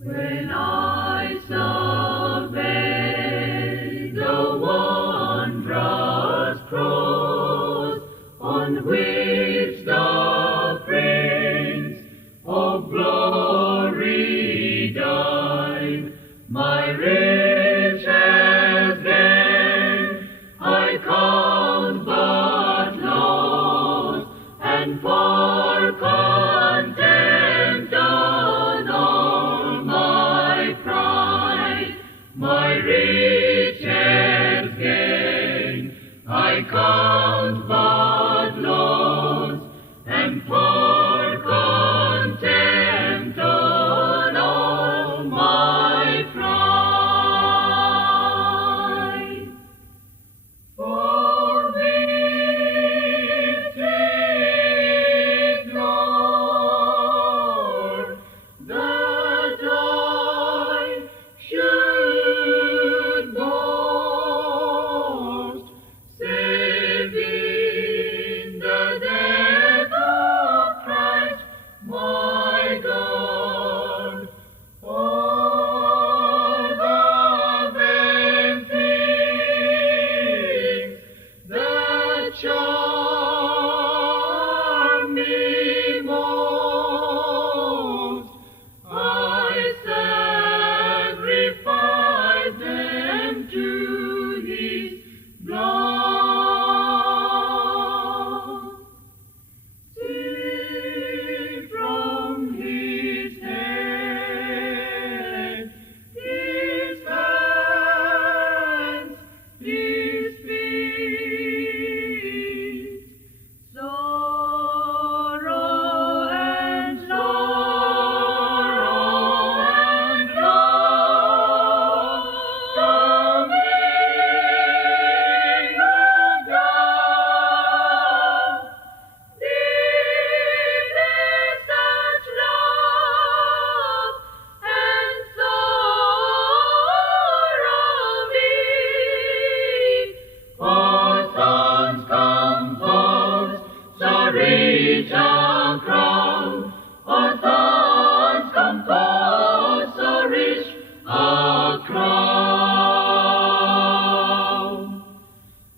When I survey the wondrous cross on which the Prince of Glory died, my riches gain I count but loss, and for content on all my pride, my riches gain I count but loss, and for contempt on all my pride. For victory, Lord, that I should boast, save in the death of Christ, my God. All the vain things that charm me most, I sacrifice them to His blood. See from His head, His hands, His feet, sorrow and love, coming and gone. Deep is such love, and sorrow meet. For sons composed, so rich a crown. For sons composed, so rich a crown.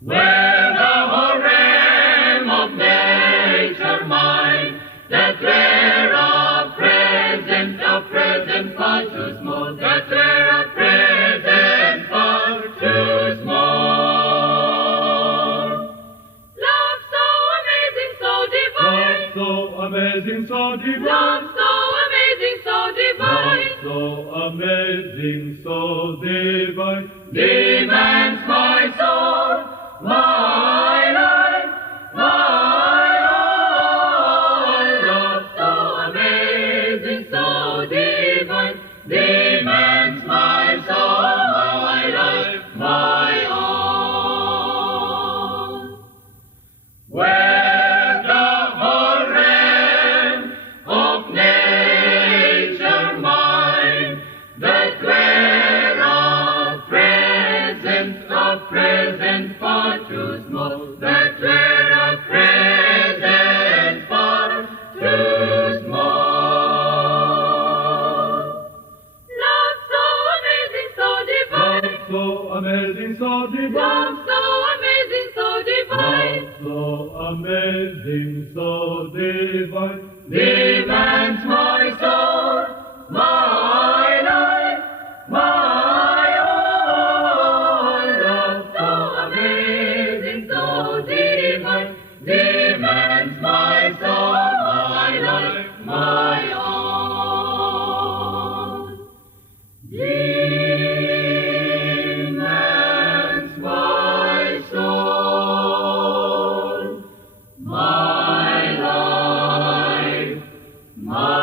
Where the harem of nature mine, that were a present far too small, that were a present far too small. Love so amazing, so divine, So amazing, so divine. love so amazing, so divine, So amazing, so divine. demands my soul, my life, my all. Love so amazing, so divine, demands my soul, my life, my all. Where the harem of nature mine, that were a present far too small, that were a present far too small. Love so amazing, so divine, So amazing, so divine. love so amazing, so divine, So amazing, so divine. demands my soul, my life, my all. Love so amazing, so divine, demands my soul, my life, my all. Demands my soul, my life, my